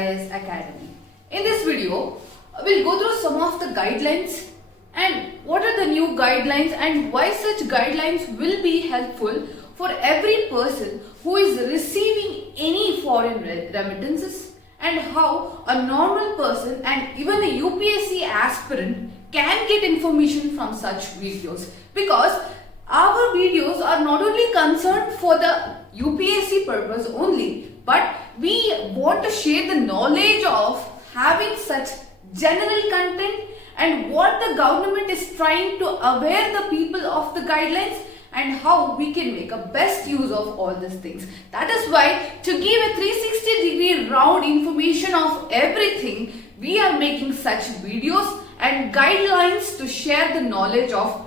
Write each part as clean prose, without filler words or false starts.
IAS Academy. In this video, we'll go through some of the guidelines and what are the new guidelines and why such guidelines will be helpful for every person who is receiving any foreign remittances, and how a normal person and even a UPSC aspirant can get information from such videos, because our videos are not only concerned for the UPSC purpose only, but we want to share the knowledge of having such general content and what the government is trying to aware the people of the guidelines and how we can make a best use of all these things. That is why, to give a 360-degree round information of everything, we are making such videos and guidelines to share the knowledge of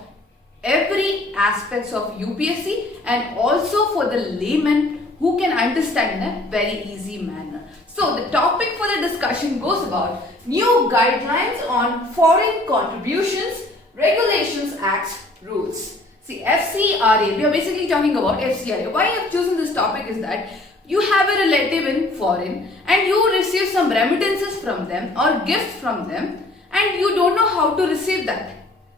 every aspects of UPSC and also for the layman who can understand in a very easy manner. So the topic for the discussion goes about new guidelines on foreign contributions, regulations, acts, rules. See, FCRA, we are basically talking about FCRA. Why I have chosen this topic is that you have a relative in foreign and you receive some remittances from them or gifts from them and you don't know how to receive that.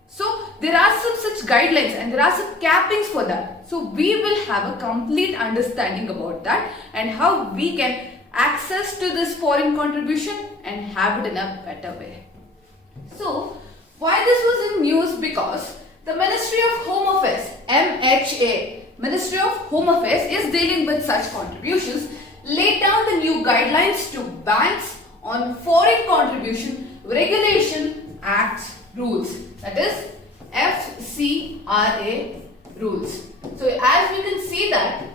So there are some such guidelines and there are some cappings for that. So we will have a complete understanding about that and how we can access to this foreign contribution and have it in a better way. So why this was in news? Because the Ministry of Home Affairs, MHA, Ministry of Home Affairs is dealing with such contributions, laid down the new guidelines to banks on foreign contribution, regulation, acts, rules. That is FCRA rules. So as we can see that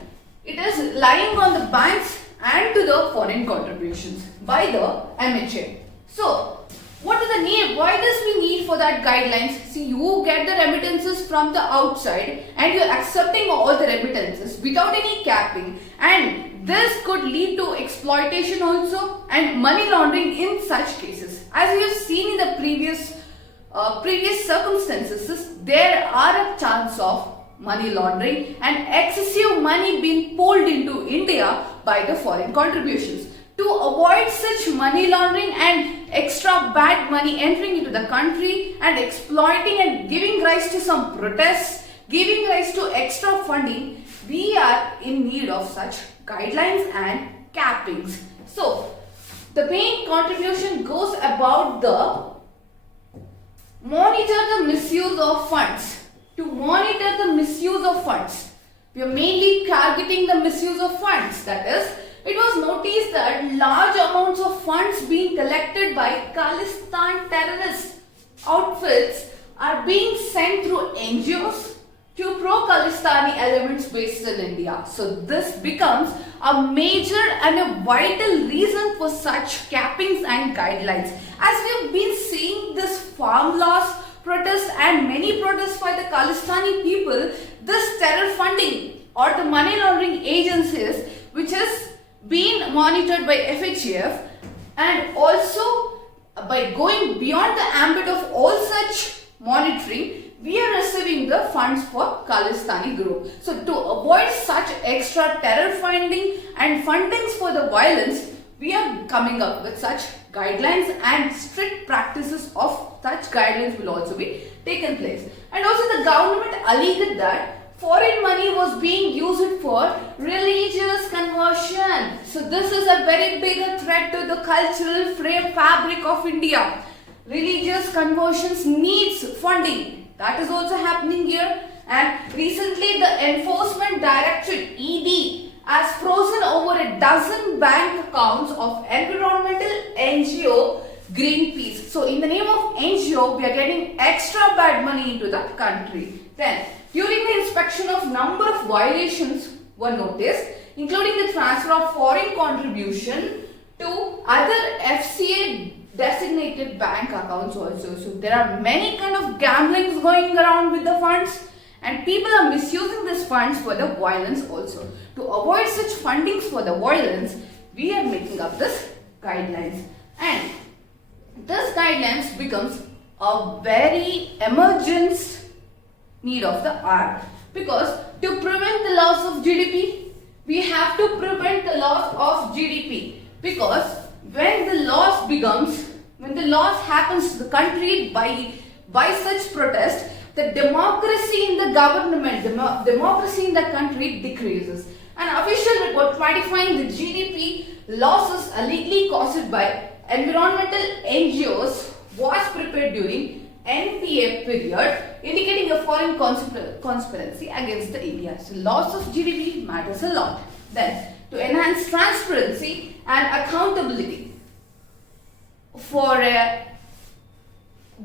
it is lying on the banks and to the foreign contributions by the MHA. So what is the need? Why does we need for that guidelines? See, you get the remittances from the outside and you are accepting all the remittances without any capping, and this could lead to exploitation also and money laundering in such cases. As we have seen in the previous circumstances, there are a chance of money laundering and excessive money being pulled into India by the foreign contributions. To avoid such money laundering and extra bad money entering into the country and exploiting and giving rise to some protests, giving rise to extra funding, we are in need of such guidelines and cappings. So the main contribution goes about the monitor the misuse of funds. To monitor the misuse of funds, we are mainly targeting the misuse of funds. That is, it was noticed that large amounts of funds being collected by Khalistan terrorist outfits are being sent through NGOs to pro-Khalistani elements based in India. So this becomes a major and a vital reason for such cappings and guidelines. As we have been seeing this farm loss protests and many protests by the Khalistani people, this terror funding or the money laundering agencies which has been monitored by FHF, and also by going beyond the ambit of all such monitoring, we are receiving the funds for Khalistani group. So to avoid such extra terror funding and fundings for the violence, we are coming up with such guidelines, and strict practices of such guidelines will also be taken place. And also the government alleged that foreign money was being used for religious conversion. So this is a very big threat to the cultural fabric of India. Religious conversions needs funding. That is also happening here. And recently the Enforcement Directorate, ED, has frozen over a dozen bank accounts of environmental NGO Greenpeace. So in the name of NGO, we are getting extra bad money into the country. Then during the inspection of number of violations were noticed, including the transfer of foreign contribution to other FCA designated bank accounts also. So there are many kind of gamblings going around with the funds, and people are misusing these funds for the violence also. To avoid such fundings for the violence, we are making up this guidelines, and this guidelines becomes a very emergent need of the hour, because to prevent the loss of GDP, we have to prevent the loss of GDP, because when the loss happens to the country by such protest, the democracy in the government, democracy in the country decreases. An official report quantifying the GDP losses allegedly caused by environmental NGOs was prepared during NPA period, indicating a foreign conspiracy against the India. So loss of GDP matters a lot. Then, to enhance transparency and accountability for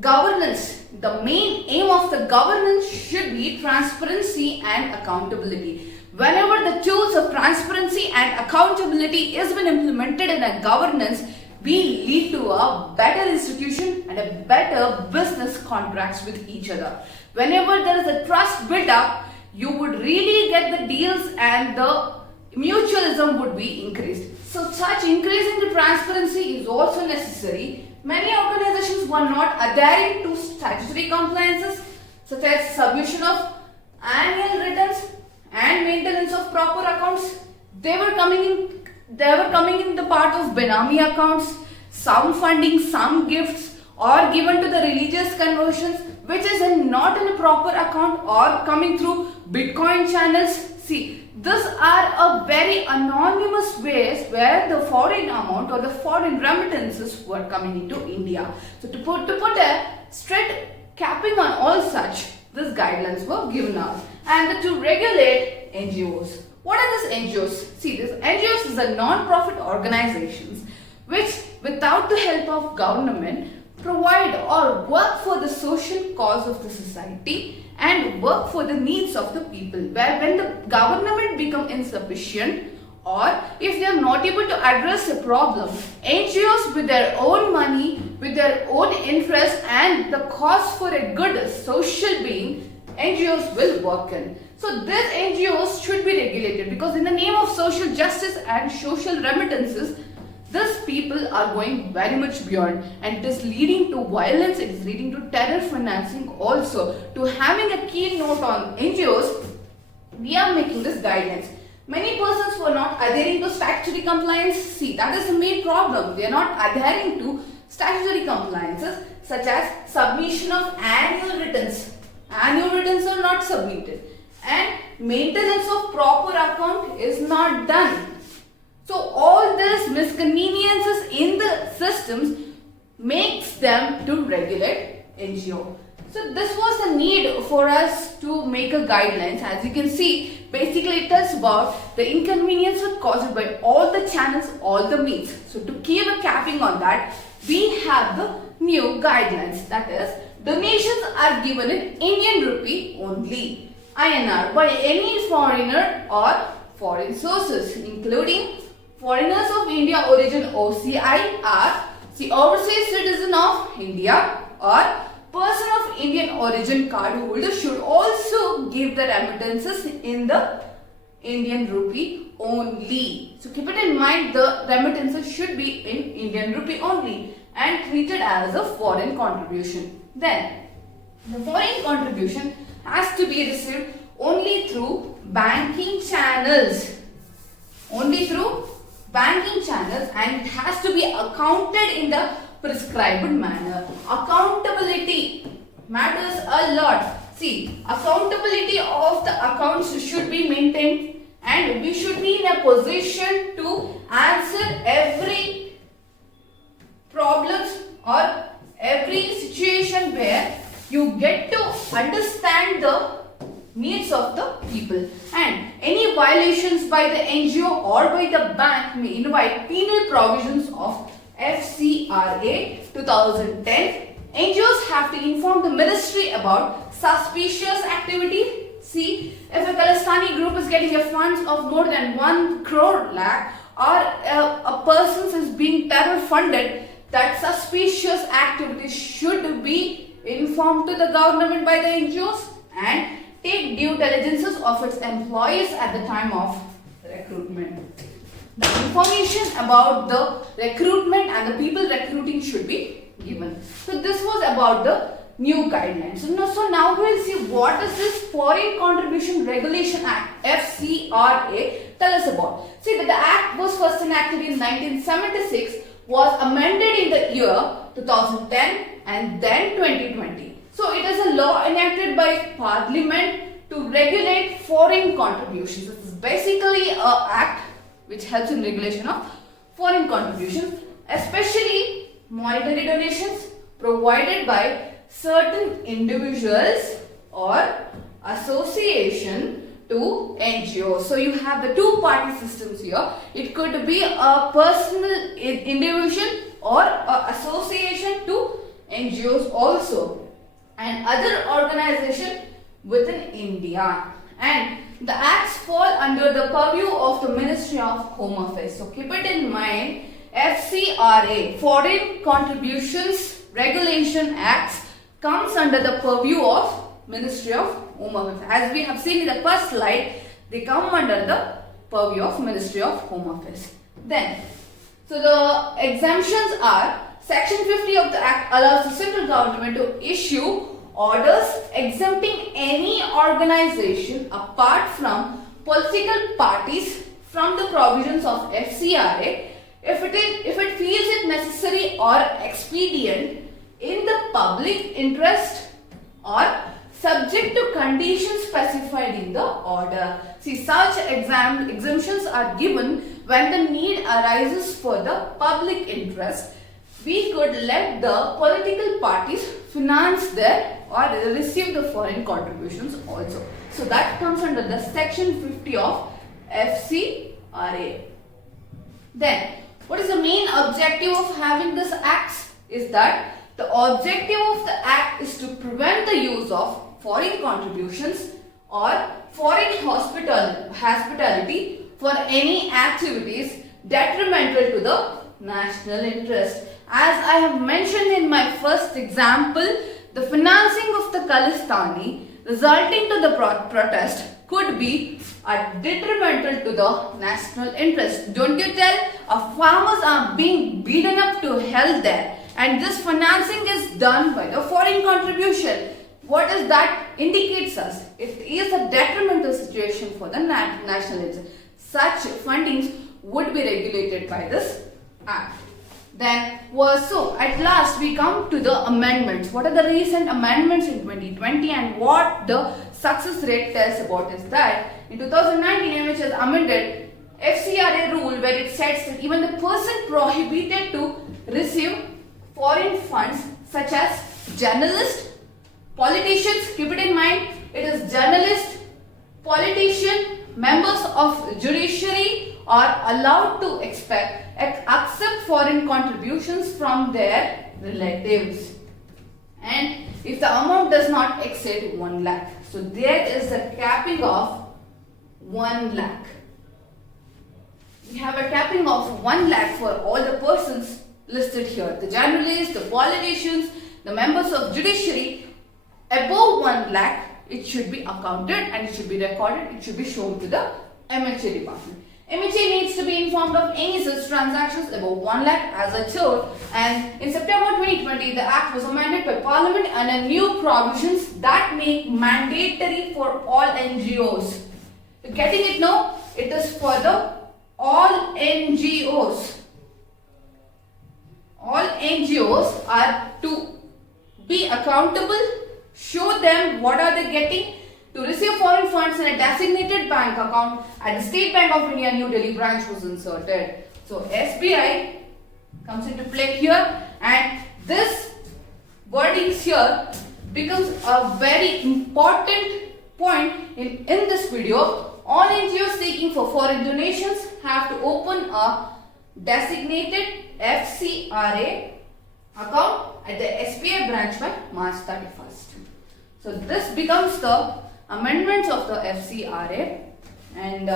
governance, the main aim of the governance should be transparency and accountability. Whenever the tools of transparency and accountability is been implemented in a governance, we lead to a better institution and a better business contracts with each other. Whenever there is a trust built up, you would really get the deals and the mutualism would be increased. So such increase in the transparency is also necessary. Many organizations were not adhering to statutory compliances such as submission of annual returns and maintenance of proper accounts. They were coming in the part of Benami accounts, some funding, some gifts or given to the religious conversions which is not in a proper account or coming through Bitcoin channels. See, these are a very anonymous ways where the foreign amount or the foreign remittances were coming into India. So to put a strict capping on all such, these guidelines were given out. And to regulate NGOs. What are these NGOs? See, these NGOs is a non-profit organizations which without the help of government provide or work for the social cause of the society and work for the needs of the people, where when the government become insufficient or if they are not able to address a problem, NGOs with their own money, with their own interest and the cause for a good social being, NGOs will work in. So these NGOs should be regulated because in the name of social justice and social remittances, these people are going very much beyond and it is leading to violence, it is leading to terror financing also. To having a key note on NGOs, we are making this guidance. Many persons were not adhering to statutory compliance. See, that is the main problem. They are not adhering to statutory compliances such as submission of annual returns. Annual returns are not submitted and maintenance of proper account is not done. So all these misconveniences in the systems makes them to regulate NGO. So this was the need for us to make a guidelines. As you can see, basically it tells about the inconveniences caused by all the channels, all the means. So to keep a capping on that, we have the new guidelines, that is donations are given in Indian rupee only, INR, by any foreigner or foreign sources, including foreigners of India origin OCI are overseas citizen of India or person of Indian origin card holder should also give the remittances in the Indian rupee only. So keep it in mind, the remittances should be in Indian rupee only and treated as a foreign contribution. Then the foreign contribution has to be received only through banking channels. Only through banking channels and it has to be accounted in the prescribed manner. Accountability matters a lot. See, accountability of the accounts should be maintained and we should be in a position to answer every problems or every situation where you get to understand the needs of the people, and any violations by the NGO or by the bank may invite penal provisions of FCRA 2010. NGOs have to inform the ministry about suspicious activity. See, if a Khalistani group is getting a funds of more than 1 crore lakh or a person is being terror funded, that suspicious activity should be informed to the government by the NGOs and take due diligences of its employees at the time of recruitment. The information about the recruitment and the people recruiting should be given. So this was about the new guidelines. So now we will see what is this Foreign Contribution Regulation Act, FCRA, tell us about. See that the act was first enacted in 1976 was amended in the year 2010 and then 2020. So it is a law enacted by Parliament to regulate foreign contributions. This is basically an act which helps in regulation of foreign contributions, especially monetary donations provided by certain individuals or association to NGOs. So you have the two party systems here. It could be a personal individual or an association to NGOs also and other organization within India. And the acts fall under the purview of the Ministry of Home Affairs. So keep it in mind, FCRA, Foreign Contributions Regulation Acts, comes under the purview of Ministry of Home Affairs. As we have seen in the first slide, they come under the purview of Ministry of Home Affairs. Then, so the exemptions are, Section 50 of the Act allows the central government to issue orders exempting any organization apart from political parties from the provisions of FCRA if it feels it necessary or expedient in the public interest or subject to conditions specified in the order. See, such exemptions are given when the need arises for the public interest. We could let the political parties finance their or receive the foreign contributions also. So that comes under the Section 50 of FCRA. Then, what is the main objective of having this acts? Is that the objective of the act is to prevent the use of foreign contributions or foreign hospitality for any activities detrimental to the national interest. As I have mentioned in my first example, the financing of the Khalistani resulting to the protest could be detrimental to the national interest. Don't you tell? Farmers are being beaten up to hell there, and this financing is done by the foreign contribution. What does that indicates us? It is a detrimental situation for the national interest. Such fundings would be regulated by this act. Then, so at last we come to the amendments. What are the recent amendments in 2020 and what the success rate tells about is that in 2019 which has amended FCRA rule where it says that even the person prohibited to receive foreign funds such as journalists, politicians, keep it in mind, it is journalists, politician, members of judiciary are allowed to accept foreign contributions from their relatives, and if the amount does not exceed 1 lakh. So there is a capping of 1 lakh. We have a capping of 1 lakh for all the persons listed here. The journalists, the politicians, the members of judiciary. Above 1 lakh, it should be accounted and it should be recorded. It should be shown to the MHA department. MHA needs to be informed of any such transactions above 1 lakh as I told, and in September 2020 the act was amended by Parliament and a new provisions that make mandatory for all NGOs. You're getting it now? It is for the all NGOs. All NGOs are to be accountable, show them what are they getting, to receive foreign funds in a designated bank account at the State Bank of India New Delhi branch was inserted. So SBI comes into play here, and this wordings here becomes a very important point in this video. All NGOs seeking for foreign donations have to open a designated FCRA account at the SBI branch by March 31st. So this becomes the amendments of the FCRA, and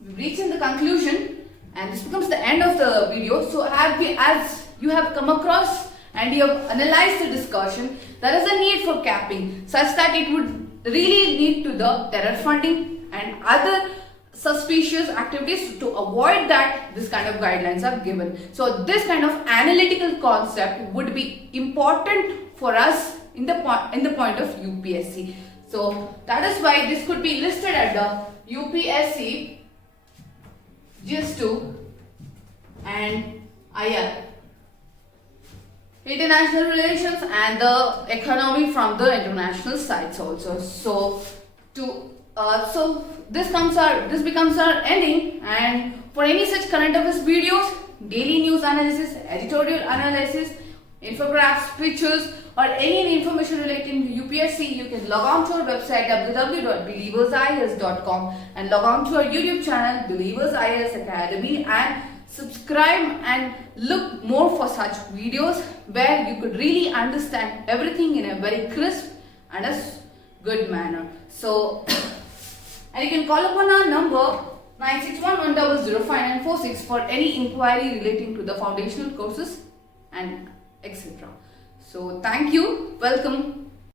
we reach in the conclusion, and this becomes the end of the video. So as you have come across and you have analyzed the discussion, there is a need for capping such that it would really lead to the terror funding and other suspicious activities. To avoid that, this kind of guidelines are given. So this kind of analytical concept would be important for us in the point of UPSC. So that is why this could be listed at the UPSC just to and IR, international relations, and the economy from the international sites also. So this becomes our ending, and for any such current affairs videos, daily news analysis, editorial analysis, infographics, pictures, or any information relating to UPSC, you can log on to our website www.believersias.com and log on to our YouTube channel Believers IAS Academy and subscribe and look more for such videos where you could really understand everything in a very crisp and a good manner. So, and you can call upon our number 9611005946 for any inquiry relating to the foundational courses and etc. So, thank you. Welcome.